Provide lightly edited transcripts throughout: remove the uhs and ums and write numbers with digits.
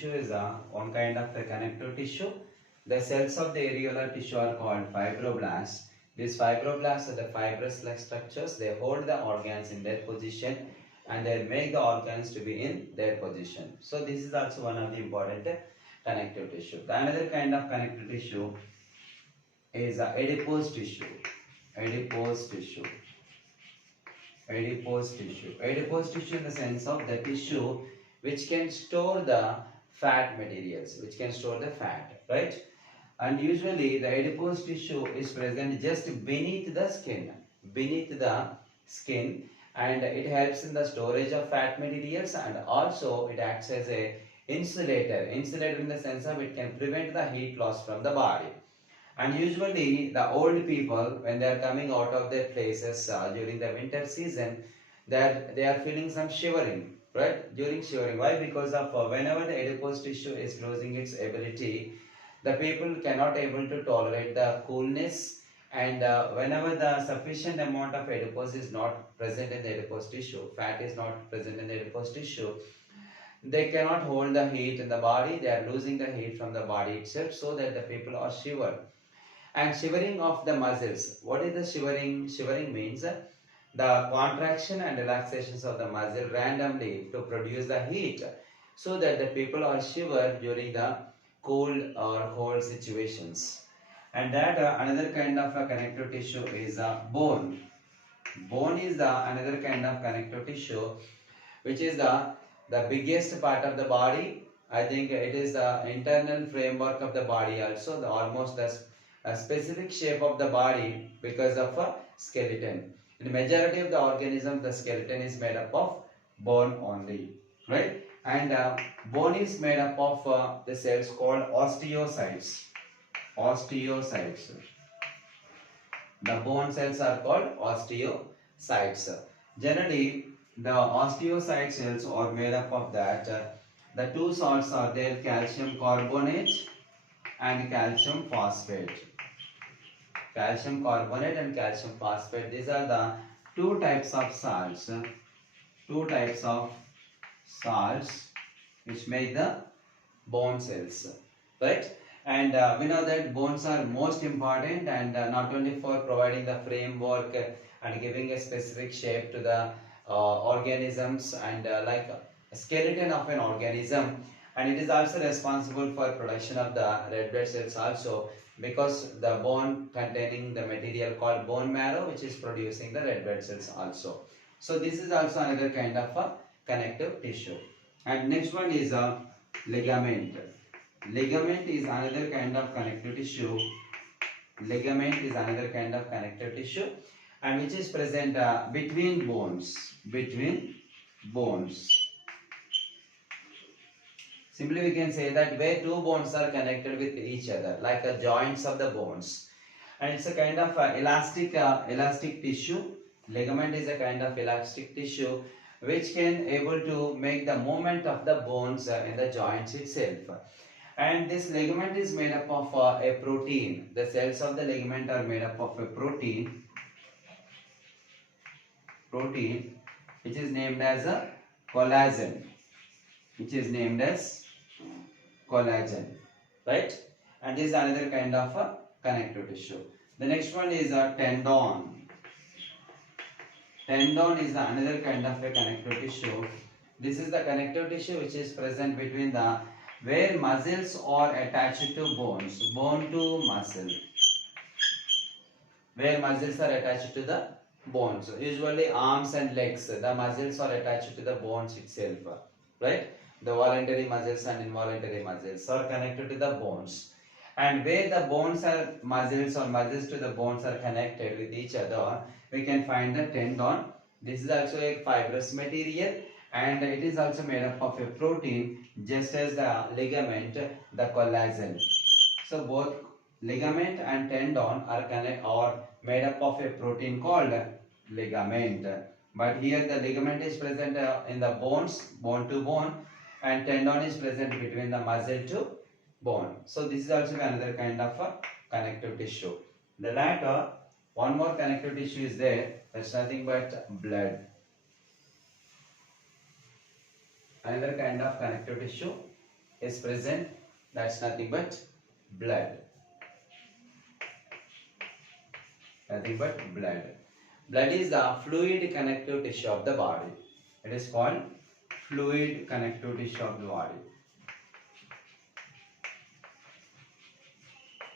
tissue is one kind of a connective tissue. The cells of the areolar tissue are called fibroblasts. These fibroblasts are the fibrous-like structures. They hold the organs in their position and they make the organs to be in their position. So this is also one of the important connective tissue. The another kind of connective tissue is adipose tissue. Adipose tissue. Adipose tissue. Adipose tissue in the sense of the tissue which can store the fat materials, which can store the fat, right? And usually the adipose tissue is present just beneath the skin, and it helps in the storage of fat materials, and also it acts as a insulator in the sense of it can prevent the heat loss from the body. And usually the old people, when they are coming out of their places during the winter season, that they are feeling some shivering, right? During shivering, why? Because of whenever the adipose tissue is losing its ability, the people cannot able to tolerate the coolness, and whenever the sufficient amount of adipose is not present in the adipose tissue, fat is not present in the adipose tissue, they cannot hold the heat in the body. They are losing the heat from the body itself, so that the people are shiver. And shivering of the muscles. What is the shivering? Shivering means the contraction and relaxations of the muscle randomly to produce the heat, so that the people are shiver during the cold or cold situations. And that another kind of a connective tissue is bone. Bone is the another kind of connective tissue, which is the biggest part of the body. I think it is the internal framework of the body also, almost the specific shape of the body because of a skeleton. In the majority of the organisms, the skeleton is made up of bone only, right? And bone is made up of the cells called osteocytes. Osteocytes. The bone cells are called osteocytes. Generally, the osteocyte cells are made up of that. The two salts are there, calcium carbonate and calcium phosphate. Calcium carbonate and calcium phosphate. These are the two types of salts. Two types of salts which make the bone cells, right? And we know that bones are most important, and not only for providing the framework and giving a specific shape to the organisms, and like a skeleton of an organism, and it is also responsible for production of the red blood cells also, because the bone containing the material called bone marrow, which is producing the red blood cells also. So this is also another kind of a connective tissue. And next one is a ligament. Ligament is another kind of connective tissue. Ligament is another kind of connective tissue, and which is present between bones. Between bones. Simply we can say that where two bones are connected with each other, like the joints of the bones. And it's a kind of elastic tissue. Ligament is a kind of elastic tissue which can able to make the movement of the bones in the joints itself. And this ligament is made up of a protein. The cells of the ligament are made up of a protein which is named as a collagen. Right? And this is another kind of a connective tissue. The next one is a tendon. Tendon is another kind of a connective tissue. This is the connective tissue which is present between the where muscles are attached to bones, bone to muscle. Where muscles are attached to the bones, usually arms and legs, the muscles are attached to the bones itself, right? The voluntary muscles and involuntary muscles are connected to the bones. And where the bones are muscles, or muscles to the bones are connected with each other, we can find the tendon. This is also a fibrous material, and it is also made up of a protein, just as the ligament, the collagen. So both ligament and tendon are made up of a protein called ligament. But here the ligament is present in the bones, bone to bone, and tendon is present between the muscle to bone. So this is also another kind of a connective tissue. The latter, one more connective tissue is there. That's nothing but blood. Another kind of connective tissue. is present, that's nothing but blood. Nothing but blood. Blood is the fluid connective tissue of the body. It is called fluid connective tissue of the body.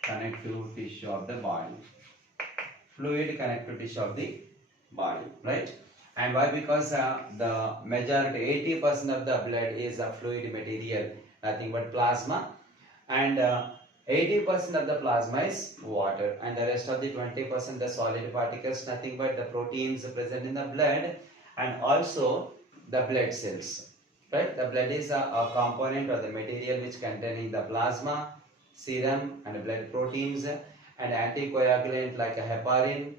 Connective tissue of the body. Fluid connective tissue of the body, right? And why? Because the majority, 80% of the blood is a fluid material, nothing but plasma, and 80% of the plasma is water, and the rest of the 20% the solid particles, nothing but the proteins present in the blood, and also the blood cells, right? The blood is a component or the material which containing the plasma, serum, and blood proteins, and anticoagulant like a heparin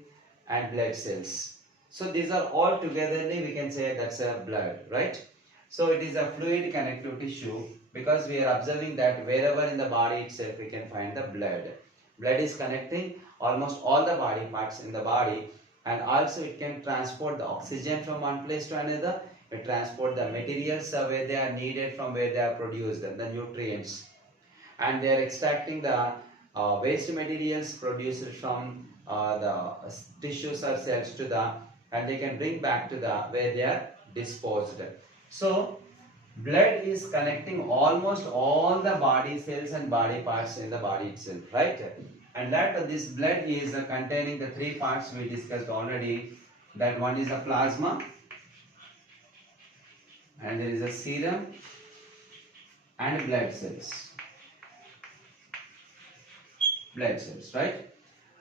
and blood cells. So these are all togetherly we can say that's a blood, right? So it is a fluid connective tissue because we are observing that wherever in the body itself we can find the blood. Blood is connecting almost all the body parts in the body, and also it can transport the oxygen from one place to another. It transport the materials where they are needed from where they are produced, the nutrients, and they are extracting the waste materials produced from the tissues or cells to the, and they can bring back to the where they are disposed. So blood is connecting almost all the body cells and body parts in the body itself, right? And that this blood is containing the three parts we discussed already. That one is the plasma, and there is a serum and blood cells. Blood cells, right?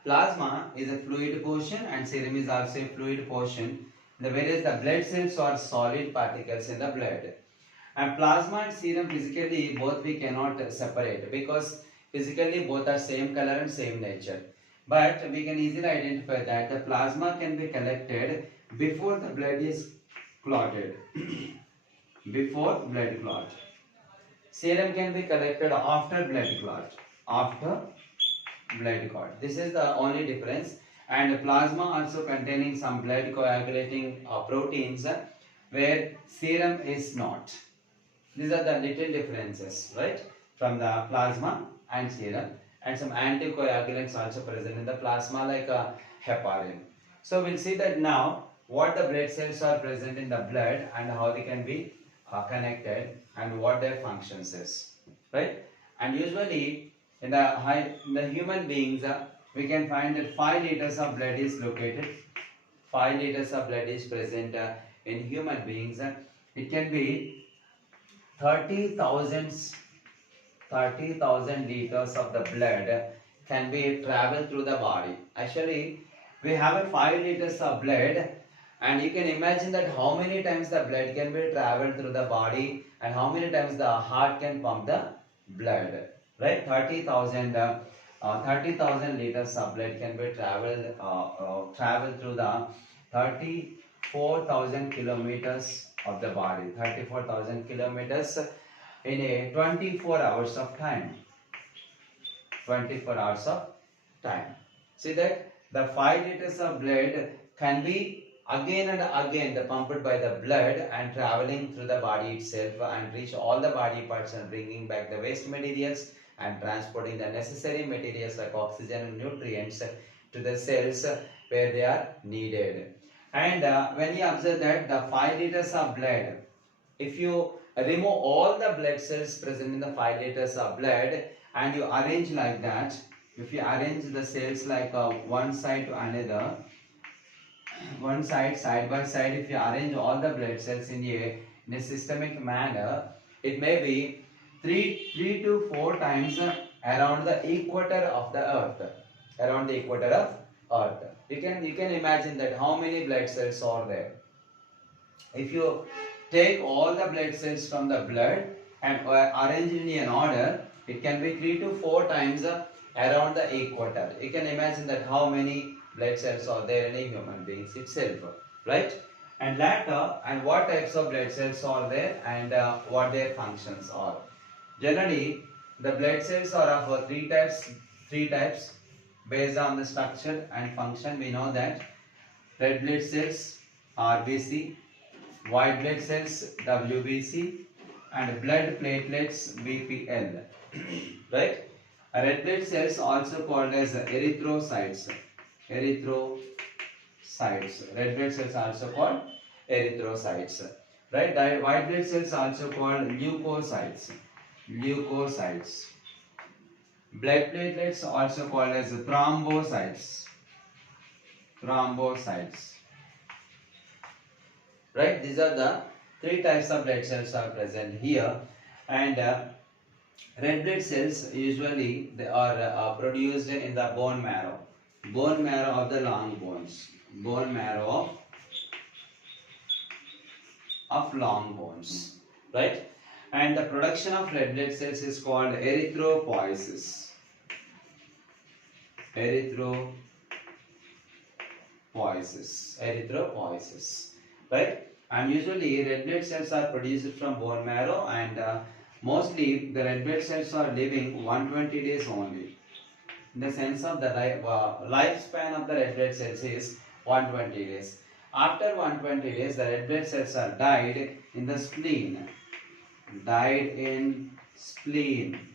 Plasma is a fluid portion and serum is also a fluid portion. Whereas the blood cells are solid particles in the blood. And plasma and serum physically both we cannot separate because physically both are same color and same nature. But we can easily identify that the plasma can be collected before the blood is clotted. Before blood clot. Serum can be collected after blood clot. After blood clot. This is the only difference. And plasma also containing some blood coagulating proteins where serum is not. These are the little differences, right, from the plasma and serum, and some anticoagulants also present in the plasma like heparin. So we'll see that now what the blood cells are present in the blood and how they can be connected and what their functions is, right? And usually in the human beings we can find that 5 liters of blood is located. 5 liters of blood is present in human beings. It can be 30,000 liters of the blood can be travel through the body. Actually, we have a 5 liters of blood, and you can imagine that how many times the blood can be traveled through the body and how many times the heart can pump the blood, right? 30,000 liters of blood can be traveled through the 34,000 kilometers of the body. 34,000 kilometers in a 24 hours of time. 24 hours of time. See that the 5 liters of blood can be again and again pumped by the blood and traveling through the body itself and reach all the body parts and bringing back the waste materials and transporting the necessary materials like oxygen and nutrients to the cells where they are needed. And when you observe that the 5 liters of blood, if you remove all the blood cells present in the 5 liters of blood and you arrange like that, if you arrange the cells like one side to another, one side by side, if you arrange all the blood cells in a systemic manner, it may be 3 to 4 times around the equator of the earth. Around the equator of earth. You can imagine that how many blood cells are there. If you take all the blood cells from the blood and arrange in an order, it can be 3 to 4 times around the equator. You can imagine that how many blood cells are there in a human being itself, right? And later, and what types of blood cells are there and what their functions are. Generally, the blood cells are of three types based on the structure and function. We know that red blood cells RBC, white blood cells WBC, and blood platelets BPL. Right? Red blood cells also called as erythrocytes. Erythrocytes. Red blood cells also called erythrocytes. Right? White blood cells also called leukocytes. Leukocytes. Blood platelets also called as thrombocytes. Thrombocytes. Right? These are the three types of blood cells are present here, and red blood cells usually they are produced in the bone marrow of the long bones, bone marrow of long bones, right? And the production of red blood cells is called erythropoiesis. Erythropoiesis, right? And usually red blood cells are produced from bone marrow, and mostly the red blood cells are living 120 days only. In the sense of the lifespan of the red blood cells is 120 days. After 120 days, the red blood cells are died in the spleen. Died in spleen.